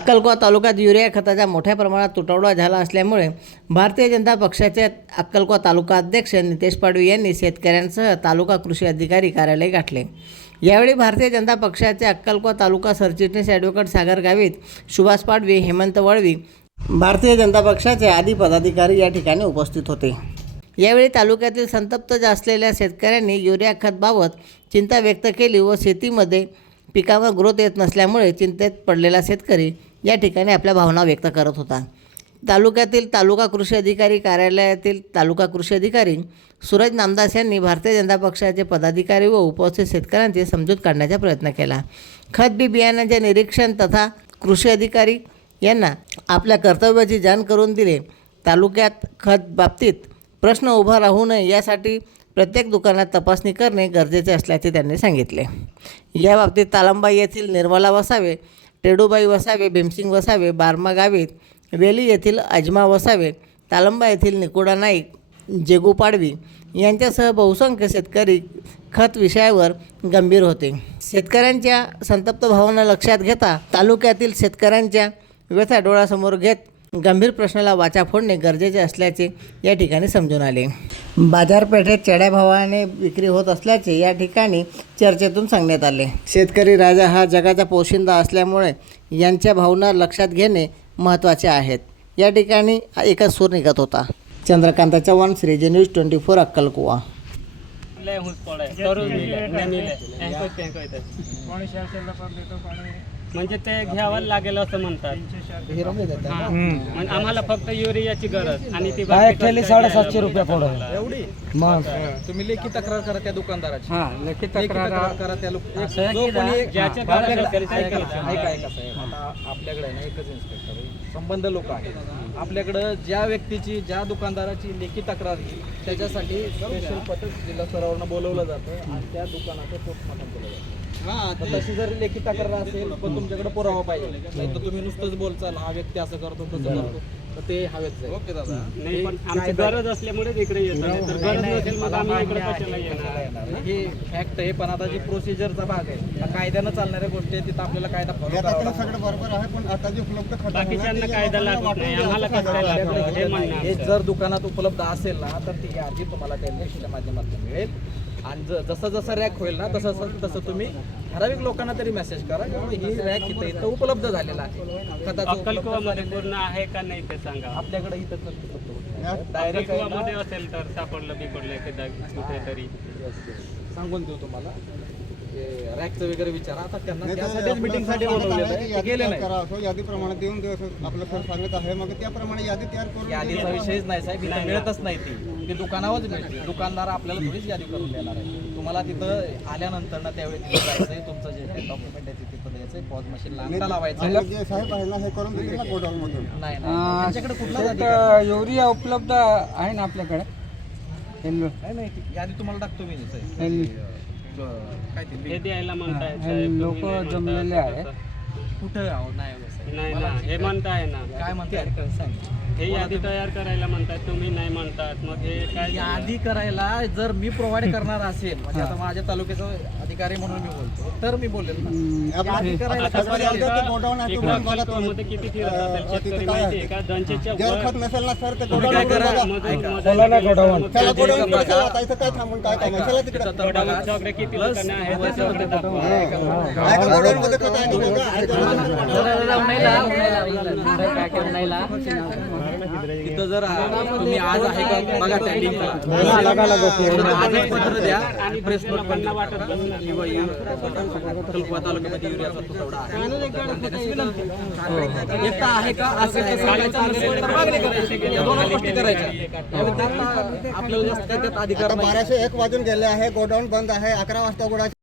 अक्कलकोवा तालुक्यात युरिया खताचा मोठ्या प्रमाणात तुटवडा झाला असल्यामुळे भारतीय जनता पक्षाचे अक्कलकोवा तालुका अध्यक्ष नितेश पाडवी यांनी शेतकऱ्यांसह तालुका कृषी अधिकारी कार्यालय गाठले. यावेळी भारतीय जनता पक्षाचे अक्कलकोवा तालुका सरचिटणीस ॲडव्होकेट सागर गावित सुभाष पाडवी हेमंत वळवी भारतीय जनता पक्षाचे आदी पदाधिकारी या ठिकाणी उपस्थित होते. यावेळी तालुक्यातील संतप्त असलेल्या शेतकऱ्यांनी युरिया खतबाबत चिंता व्यक्त केली व शेतीमध्ये पिकावर ग्रोथ येत नसल्यामुळे चिंतेत पडलेला शेतकरी या ठिकाणी आपल्या भावना व्यक्त करत होता. तालुक्यातील तालुका कृषी अधिकारी कार्यालयातील तालुका कृषी अधिकारी सूरज नामदास यांनी भारतीय जनता पक्षाचे पदाधिकारी व उपस्थित शेतकऱ्यांची समजूत काढण्याचा प्रयत्न केला. खत बी बियाण्याचे निरीक्षण तथा कृषी अधिकारी यांना आपल्या कर्तव्याची जाण करून दिले. तालुक्यात खत बाबतीत प्रश्न उभा राहू नये यासाठी प्रत्येक दुकानात तपासणी करणे गरजेचे असल्याचे त्यांनी सांगितले. याबाबतीत तालंबा येथील निर्मला वसावे टेडूबाई वसावे भीमसिंग वसावे बारमा गावित वेली येथील अजमा वसावे तालंबा येथील निकोडा नाईक जेगू पाडवी यांच्यासह बहुसंख्य शेतकरी खत विषयावर गंभीर होते. शेतकऱ्यांच्या संतप्त भावना लक्षात घेता तालुक्यातील शेतकऱ्यांच्या व्यथा डोळ्यासमोर घेत गंभीर प्रश्नाला वाचा फोडणे गरजेचे असल्याचे या ठिकाणी समजून आले. बाजारपेठेत चढ्या भावाने विक्री होत असल्याचे या ठिकाणी चर्चेतून सांगण्यात आले. शेतकरी राजा हा जगाचा पोशिंदा असल्यामुळे यांच्या भावना लक्षात घेणे महत्त्वाचे आहेत. या ठिकाणी एका सूर निघत होता. Chandrakant Chavan Shreeje news twenty four अक्कलकुवा. लय हुंस दिले पण देतो म्हणजे ते घ्यावं लागेल असं म्हणतात. हा. म्हणजे आम्हाला फक्त युरियाची गरज आणि ती बाकी साडेसातशे रुपये पडत एवढी? मग. तुम्ही लेखी तक्रार करा त्या दुकानदाराची. हा लेखी तक्रार करा त्या लोक जो कोणी ज्याच्या हा, ऐका ऐका साहेब आता आपल्याकडे आहे ना एकच इन्स्पेक्टर. संबंध लोक आहेत. आपल्याकडं ज्या व्यक्तीची ज्या दुकानदाराची लेखी तक्रार येईल त्याच्यासाठी स्पेशल पथक जिल्हा स्तरावरनं बोलवलं जातं आणि त्या दुकानाचं पोस्टमॉर्टम केलं जातं. तर तशी जर लेखी तक्रार असेल पण तुमच्याकडे पुरावा पाहिजे. नाही तर तुम्ही नुसतंच बोलचाल हा व्यक्ती असं करतो तसं करतो. तर ते हवेच ओके दादा. नाही पण आमची गरज असल्यामुळे इकडे येतो नाही. तर गरज नसेल मग आम्ही इकडे कशाला येणार? हे फॅक्ट आहे पण आता जी प्रोसिजरचा भाग आहे कायद्यानं चालणाऱ्या गोष्टी आहेत तिथं आपल्याला कायदा फॉलो करावा लागतो. सगळं बरोबर आहे पण आता जे उपलब्ध बाकीच्यांना कायदा लागत नाही. आम्हाला कसं काय लागतो हे म्हणणं हे आमचं. जर दुकानात उपलब्ध असेल ना तर ती यादी तुम्हाला टेलिमेशनच्या माध्यमातून मिळेल. आणि ज- जसं जसं रॅक होईल ना तसं तसं तसं तुम्ही ठराविक लोकांना तरी मेसेज करा की ही रॅक इथं इथं उपलब्ध झालेला आहे. खताचं उपलब्ध पूर्ण आहे का नाही ते सांगा. आपल्याकडे इथं डायरेक्ट असेल तर सापडलं बिपडलं कुठेतरी. सांगून देऊ तुम्हाला. रॅकचं वगैरे विचारा. आता त्यांना त्यासाठीच मीटिंगसाठी बोलवलेलं आहे. ते गेले नाही. असं यादीप्रमाणे देऊन देऊ असं आपलं सर सांगत आहे मग त्याप्रमाणे यादी तयार करून यादीचा विषयच नाही साहेब इथं मिळतच नाही ती. ती दुकानावरच मिळते. दुकानदार आपल्याला थोडीच यादी करून देणार आहे. तुम्हाला तिथं आल्यानंतर ना त्यावेळी तिथं जायचंय तुमचं जे काही डॉक्युमेंट आहे ते तिथं द्यायचंय. पॉज अंगठा लावायचा साहेब आहे ना हे करून देतील ना नाही नाही. त्यांच्याकडे कुठला शेत, अधिकार युरिया उपलब्ध आहे ना आपल्याकडे? नाही यादी तुम्हाला टाकतो मी साहेब हे द्यायला म्हणताय साहेब, लोक जमलेले म्हणता आहे तसं. कुठं आहो? नाही हो साहेब. नाही ना हे म्हणताय ना. काय म्हणतात हे यादी तयार करायला म्हणताय तुम्ही नाही म्हणतात. मग हे काय यादी करायला जर मी प्रोव्हाइड करणार असेल म्हणजे आता माझ्या तालुक्याचा अधिकारी म्हणून मी बोलतो. तर मी बोलेल तिथं जर तुम्ही आज आहे का? बघा त्या लिंकला आजच पत्र द्या आणि प्रेस नोट पण द्या. किंवा तालुक्यामध्ये युरियाचा तुटवडा आहे. एकटा आहे का? असेल तर सांगायचं नसेल तर मागणी करायची. या दोन गोष्टी करायच्या. त्यात आपल्याला जास्त त्यात अधिकार बाराशे एक वाजून गेले आहे. गोडाऊन बंद आहे. अकरा वाजता गोडाऊन